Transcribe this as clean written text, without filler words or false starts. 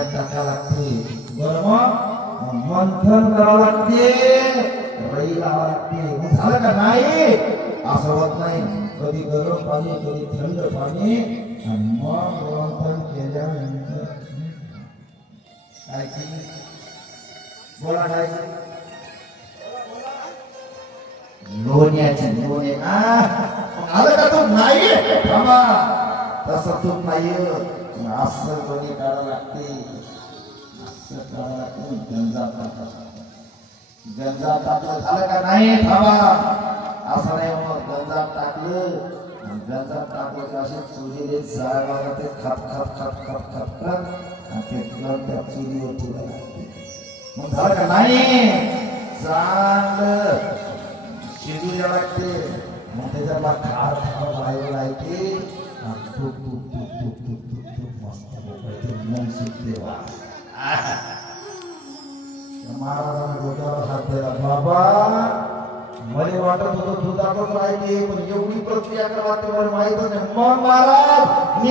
भांड्यात टाका लागते. बरं मग मंथन करावं लागते, रई लावा लागते. मग झालं का नाही? असं होत नाही. कधी गरम पाणी कधी थंड पाणी आणि मग मंथन केल्यानंतर काय बोला काय लोण्याची लोणे आलं का तूप नाही थांबा तसं तूप नाही असं लोणी काढावं लागते. असं काढावं लागते. गंजा टाकलं झालं का नाही थांबा असं नाही. मग गंजा टाकलं गंजा टाकलं का असे चुलीले जाळायला ते खत खत खत खत खत खत आणि ते गंज त्या चुलीवर ठेवायला लागते. मग झालं का नाही चांगलं शिजूया लागते. मग त्याच्याला खार खार व्हायला लागते. तूप तूप तूप तूप तूप तूप तूप मस्त मन सुटते. महाराजांना डोक्यावर हात दिला. बाबा मला वाटत होतं दुधातच राहिली पण एवढी प्रक्रिया करावं लागते मला माहितच नाही. मग महाराज